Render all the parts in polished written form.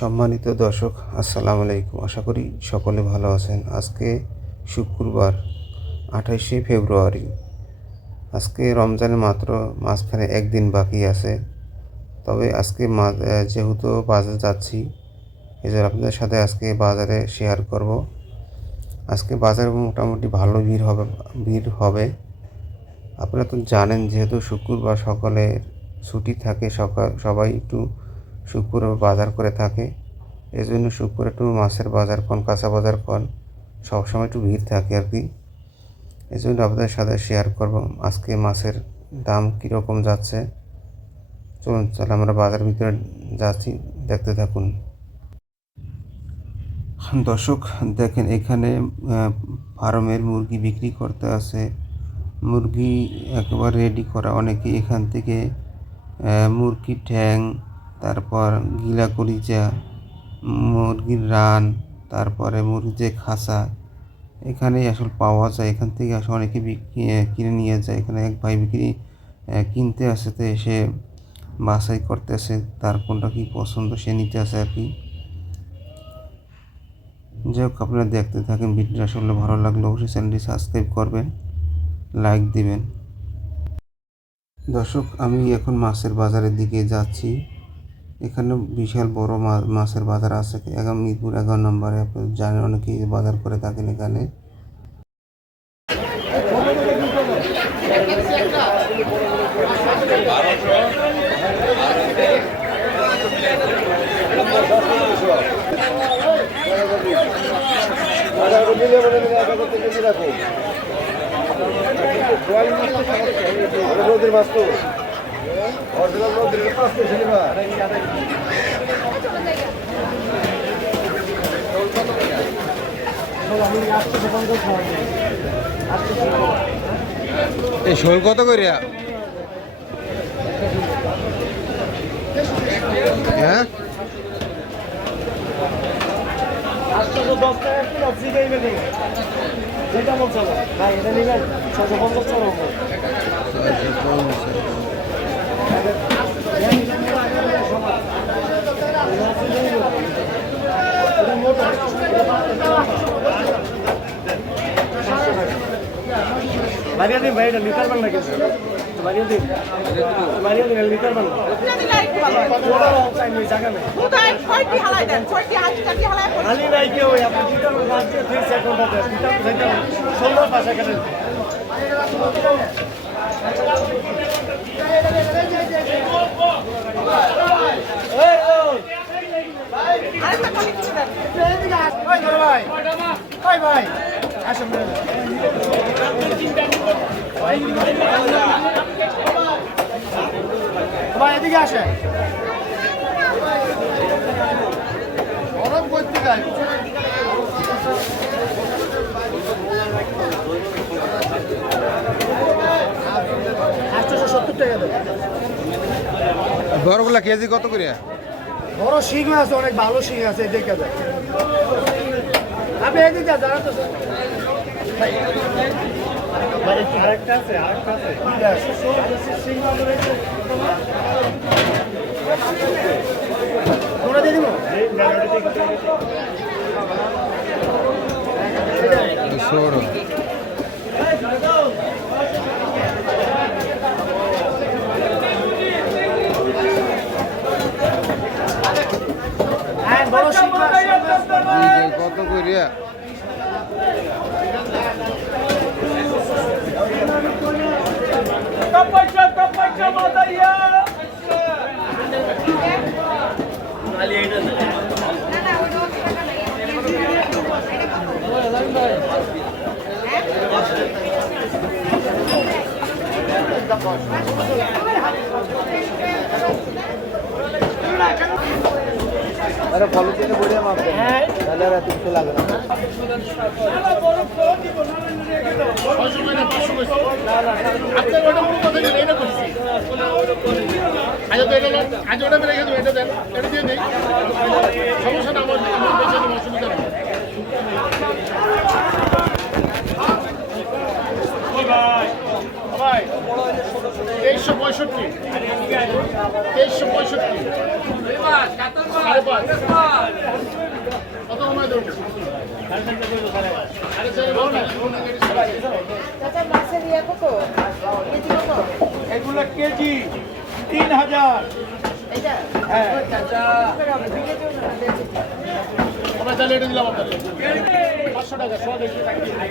সম্মানিত দর্শক, আসসালামু আলাইকুম। আশা করি সকলে ভালো আছেন। আজকে শুক্রবার 28শে ফেব্রুয়ারি। আজকে রমজানের মাত্র মাঝখানে একদিন বাকি আছে। তবে আজকে যেহেতু বাজারে যাচ্ছি, এজন্য আপনাদের সাথে আজকে বাজারে শেয়ার করব। আজকে বাজারে মোটামুটি ভালো ভিড় হবে। আপনারা তো জানেন, যেহেতু শুক্রবার সকলের ছুটি থাকে, সবাই একটু শুক্রবার বাজার করে থাকে। এই জন্য শুক্রবার একটু মাছের বাজার কাঁচা বাজার সবসময় একটু ভিড় থাকে আর কি। এই জন্য আপনাদের সাথে শেয়ার করব আজকে মাছের দাম কীরকম যাচ্ছে। চলুন তাহলে আমরা বাজার ভিতরে যাচ্ছি, দেখতে থাকুন। দর্শক দেখেন, এখানে ফার্মের মুরগি বিক্রি করতে আছে। মুরগি একেবারে রেডি করা। অনেকে এখান থেকে মুরগির ঠ্যাং, তারপর গিলা কলিজা, মুরগির রান, তারপরে মুরগির যে খাসা এখানেই আসলে পাওয়া যায়। এখান থেকে আসলে অনেকে কিনে নিয়ে যায়। এখানে এক ভাই কিনতে আসে, তো এসে বাছাই করতেছে তার কোনটা কি পছন্দ সে নিতে আসে আর কি। যাই হোক, আপনারা দেখতে থাকেন। ভিডিওটা আসলে ভালো লাগলে অবশ্যই চ্যানেলটি সাবস্ক্রাইব করবেন, লাইক দিবেন। দর্শক, আমি এখন মাছের বাজারের দিকে যাচ্ছি। এখানে বিশাল বড় মাছের বাজার আছে। মিরপুর 11 নম্বরে আপনারা জানেন, অনেকেই বাজার করে থাকেন এখানে। নদীর মাছ তো অরিজিনাল নদীর মাছ তো শনিবার এই শোল কত করে? হ্যাঁ, 810 টাকা কিলো জিগাইবে নেই। যেটা বলছো ভাই, এটা নিবেন 650 টাকা হবে। মারিয়া দিন ভাই, এটা লিটার বান লাগে। মারিয়া দিন লিটার বান জায়গা নেই। খালি নাই কেউ, আপনি লিটার বান দিয়ে 3 সেকেন্ড লিটার সুন্দর ভাষা কেন। ভাই আসুন ভাই, এদিকে আসেন। গরম করতে যাই। 870 টাকা দেয়। বড়গুলা কেজি কত করে? বড় শিং আছে, অনেক ভালো শিং আছে, দেখে যায়। আপনি এদিকে জানা তো আরেকটা আছে। কোনটা দিয়ে দিব? কত করে? আরে পলিথিনে বড়িয়া মাপ দেন, তাহলে আর এত কিছু লাগে না। ভাই 2365 2365 চাচা মাছের ইয়ে কত কেজি কত এগুলো কেজি 3000। এটা হ্যাঁ। চাচা ভেঙে দিও না দেখি। আমরা তাহলে এটা দিলাম আপনাকে 500 টাকা 100 টাকা 400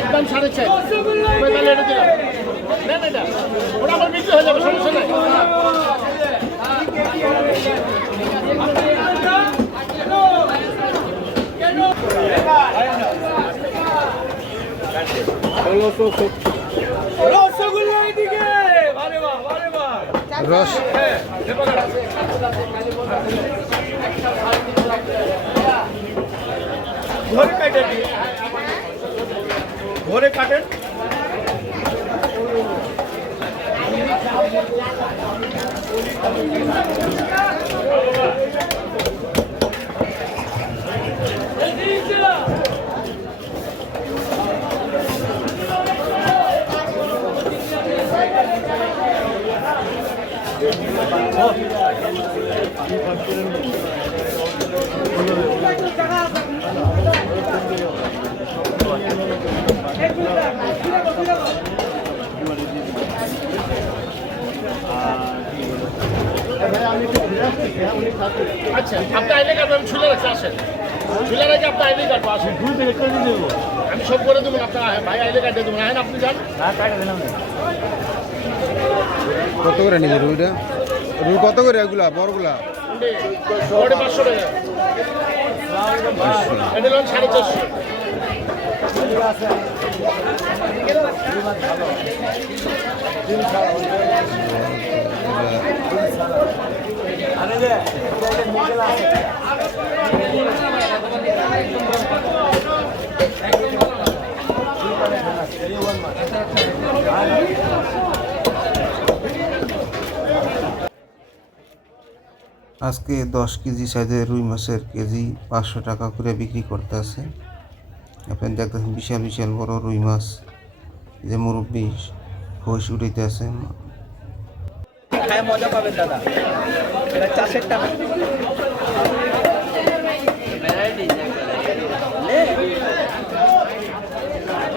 একদম 4.5 তাহলে এটা দিলাম না না এটা ওটা আমার বিক্রি হয়ে যাবে সমস্যা নাই রসগোল্লা এদিকে আরে বাহ আরে বাহ রস ঘরে কাটেন ঘরে কাটেন আচ্ছা আপনি আইলে কাটবো আমি ছুলে রাখছি আসেন ছুলে রাখি আপনি আইলেই কাটবো আসেন আমি সব করে দেবো আপনার ভাই আইলে কাটে দেবো না আপনি যান কত করে নিবে রুইটা রুই কত করে এগুলা বড়গুলা ওটা 500 টাকা এটা হলো 450 আজকে 10 কেজি সাইজের রুই মাছের কেজি 500 টাকা করে বিক্রি করতে আছে। আপনি দেখতেছেন বিশাল বিশাল বড় রুই মাছ যে মুরব্বী খোঁজ উঠাইতে আছে। খায় মজা পাবেন দাদা এটা চাষের টাকা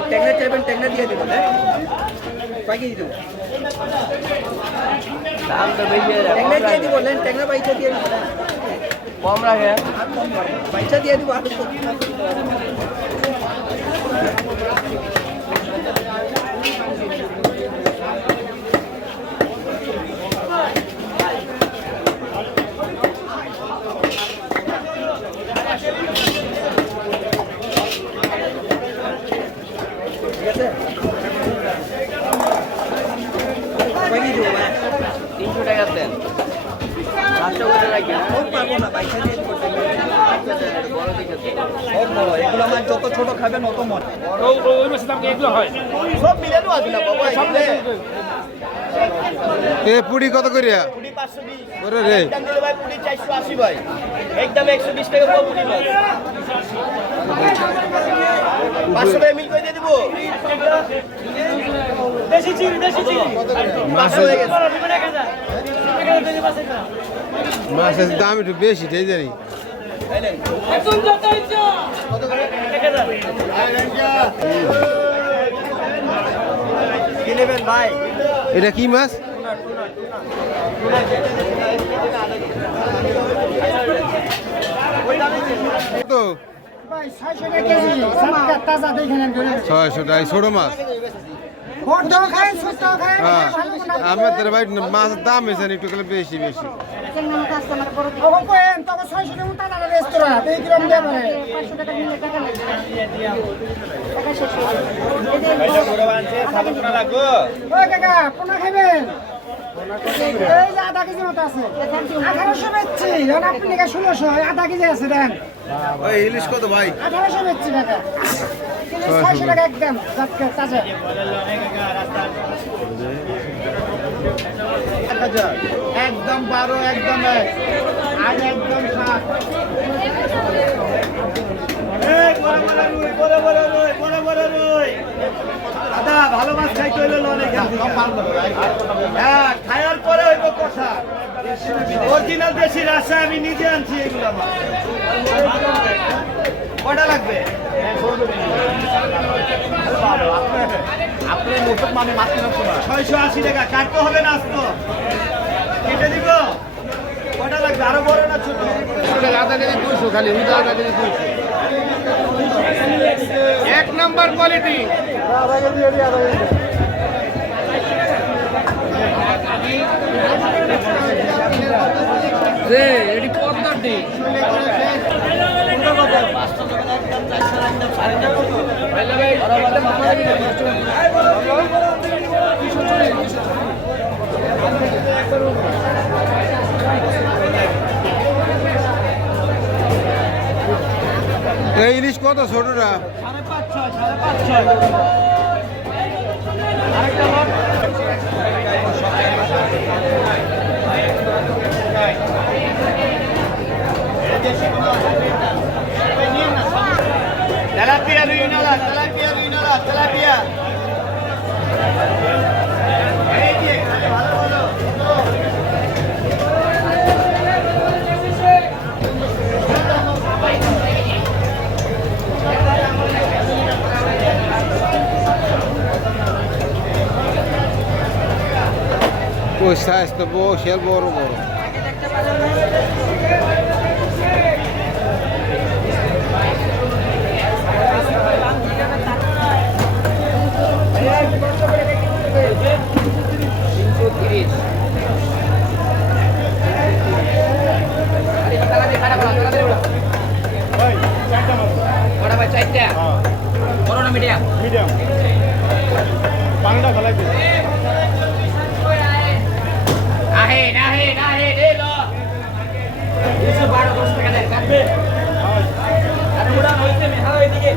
ট্যাংরা চাইবেন ট্যাংরা দিয়ে দেবেন কয় কেজি দেবো ট্যাংরা দিয়ে দিব ট্যাংরা পয়সা দিয়ে দিব কম রাখে পয়সা দিয়ে দিব আলু ঠিক আছে 300 টাকা দেন পারবো না পয়সা দিয়ে এগুলো আমার যত ছোট খাবেন অত মন ওই মাছের দাম এগুলো হয় সব মিলে তো আছে না বাবা এ পুরি কত করিয়া পুরি 520 ওরে রে একদম দিলে ভাই পুরি 480 ভাই একদম 120 টাকা পাবো পুরি ভাই 500 টাকা মিল করে দিয়ে দিব দেশি চিড়ি মাছের দাম একটু বেশি তাই জানি কি নেবেন ভাই এটা কি মাছ কত ভাই 600 টাকা কেজি সামকা তাজা দেখেন ধরে 600 টাকা ছোট মাছ বড় খায় ছোট খায় হ্যাঁ আমাদের ভাই মাছের দাম এসে একটু করে বেশি বেশি ওগো কোয়েন তবে 600 টাকা টাকা রেস্তোরাঁ এই কিরম দিয়ে পারে 500 টাকা নিলে টাকা লাগে টাকা শেষ হয়ে গেছে ভাইটা বড় আনছে সাবু কোনা লাগো ওই কাকা কোনা খাবেন এই যে আধা কেজি মতো আছে 1800 বেচছি এখন আপনি টাকা 1600 আধা কেজি আছে দেন ওই ইলিশ কত ভাই 1800 বেচছি টাকা 600 টাকা একদম তাজা 1000 একদম 12 একদম 1 আর একদম 7 এই বড় বড় রুই দাদা ভালো মাছ খাইতে হইলে লোন এখান থেকে হ্যাঁ খাওয়ার পরে হইব কথা অরিজিনাল দেশি রাশা আমি নিজে আনছি এগুলো মাছ কটা লাগবে আপনার মতো মানে মাছ কিনা তোমার 680 টাকা কাটতে হবে না আজকে কেটে দিব কটা লাগবে আরো বড় না ছোট আধা কেজি 200 খালি আধা কেজি 200 এক নাম্বার কোয়ালিটি রে এটি পদ্মার দিক এই ইলিশ কত ছোটরা? 5.5 তেলাপিয়া তেলাপিয়া এই যে ভালো ভালো ওই সাইজ তো বিশাল বড় বড়। মিডিয়াম পানিটা ফেলাই নাহে দে লো 212 টাকা দেন কাটবে আরে উড়ান হইছে মেহা এদিকে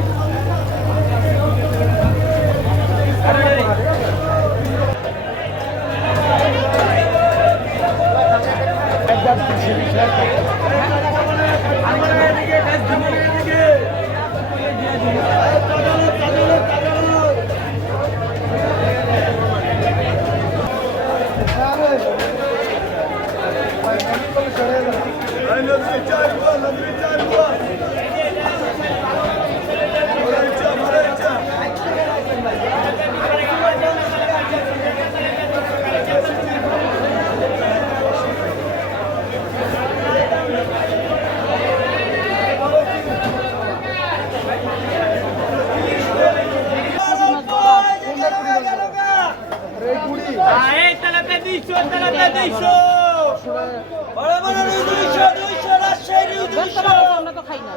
আমরা তো খাই না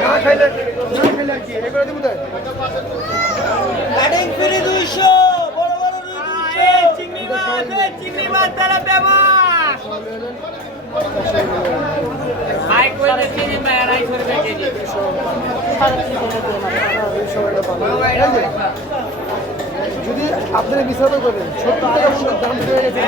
না খাইলে কি এগুলো দিব তাই কাটিং ফ্রি 200 বড় বড় রুই 200 চিংড়ি মাছ তারা বেমাস ভাই কই দে চিংড়ি মাছ 250 টাকা কেজি যদি আপনারা বিচার করেন 70 টাকা দাম হয়ে গেছে